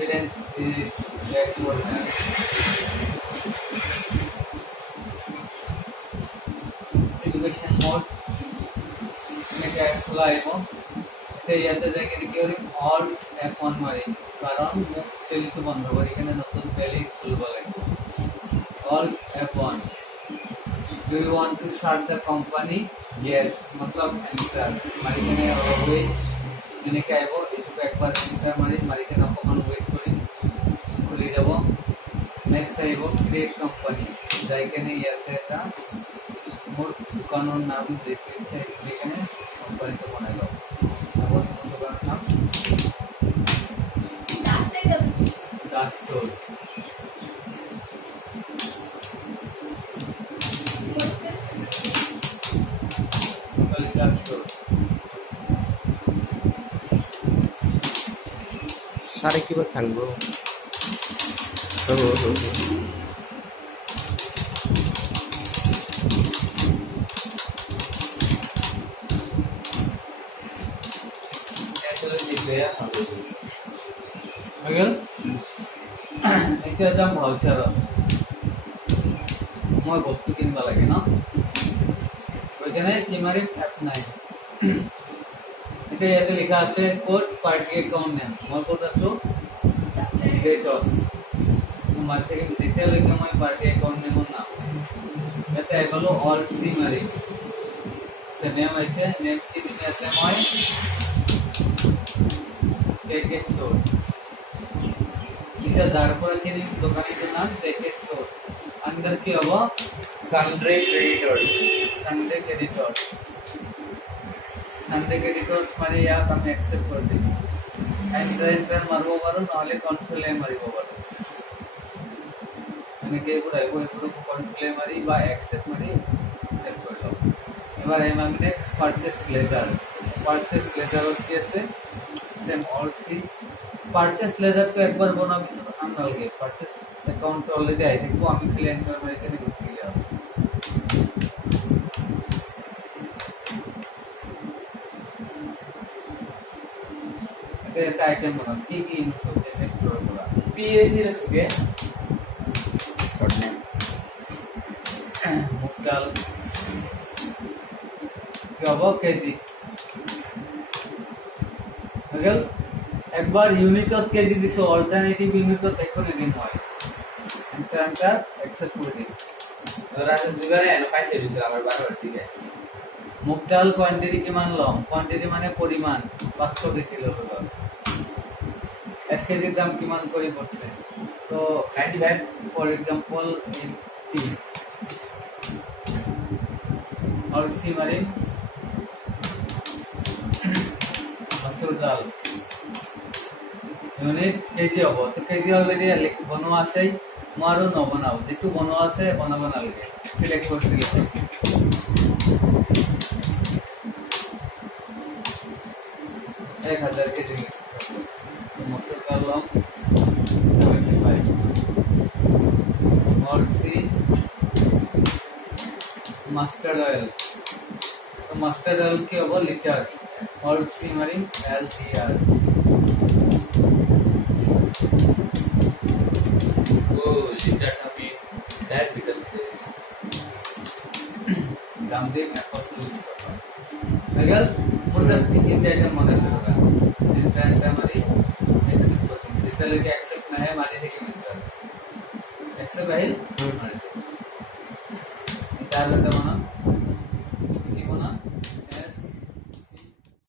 impedance is back to original. Education mode এটা খোলা আইবো এটা ইয়াতে যাই কি করি alt F1 মারি কারণ মুখ টেলি তো বন্ধ করি এখানে নতুন টেলি খুলব লাগবে alt F1 do you want to start the company yes मतलब enter মারি এখানে ওই মানে কি আইবো একটু একবার enter মারি এখানে অপমান ওয়েট করি খুলে যাব নেক্সট আইবো ক্রিয়েট কোম্পানি যাই এখানে ইয়াতে একটা মোর দোকানের নাম দেখতেছে এখানে কোম্পানিতে বানাইলো আমার দোকানের নাম দাস স্টোর দাস স্টোর সারে কিবা থাকবো এতিয়া যাম ভাউচাৰত মই বস্তু কিনিব লাগে ন ওইখানে কি মাৰিম F9 এতিয়া ইয়াতে লিখা আছে কোড পাৰ্টি একাউণ্ট নেম মই ক'ত আছো ডেটত মই থেকে যেতিয়ালৈকে মই পাৰ্টি একাউণ্ট নেমৰ নাম ইয়াতে গ'লো অল চি মাৰিম নেম আছে নেম কি দিনে আছে মই টেক স্টোর এটা যার পরে কিনি দোকানের নাম টেক স্টোর अंदर কি হবো সানডে ক্রেডিটর্স মানে ইয়াক আমি অ্যাকসেপ্ট করে দিই এন্টার মারবো নাহলে কন্ট্রোল এ মারিব পারো মানে কে পুরাইবো এগুলো কন্ট্রোল এ মারি বা অ্যাকসেপ্ট মারি সেট করলাম এবার আমি নেক্সট পারচেজ লেজার কি আছে सेम ऑल सी परचेस लेजर तो एक बार बना भी आनल के purchase account already I think वो আমি ক্লিয়ার করে এখানে বসে গেলাম এটা আইটেম বনা কি কি ইনসো স্টোর করা পিএসি রাখবে শর্ট নেম মুগডাল কি হবে কেজি গেল একবার ইউনিটত কেজি দিছো অল্টারনেটিভ ইউনিটত এখন দিন হয় এন্টার অ্যাকসেপ্ট করে দিন রাতে দুইবারে এনে পাইছে দিছিল আমার 12 দিকে মুগ ডাল কোয়ান্টিটি কি মানলাম কোয়ান্টিটি মানে পরিমাণ 500 দিছিল হলো 1 কেজির দাম কি মান করে পড়ছে তো 95 ফর एग्जांपल 80 और सी मारे मसूर दाल यूनिट केजी হবো তো কেজি অলরেডি বনোয়া আছে মারো ন বানাও যেটু বনোয়া আছে বানাবো না লাগে সিলেক্ট করে দিলে 1000 কেজি তো মসুর করলাম 75 और सी মাস্টার্ড অয়েল তো মাস্টার্ড অয়েল কি হবো লিটার और सी मारी LTR ও লিটার আমি ডাইরেক্ট বিটল से দাম দিয়ে ম্যাপস ইউজ করব अगर पूरा स्पीकिंग डेटा मदद से होगा इंस्टेंट हमारी एक्सेप्ट करते हैं डिटेल के एक्सेप्ट ना है हमारे ठीक मिलता है एक्सेप्ट है डाल देता हूं ना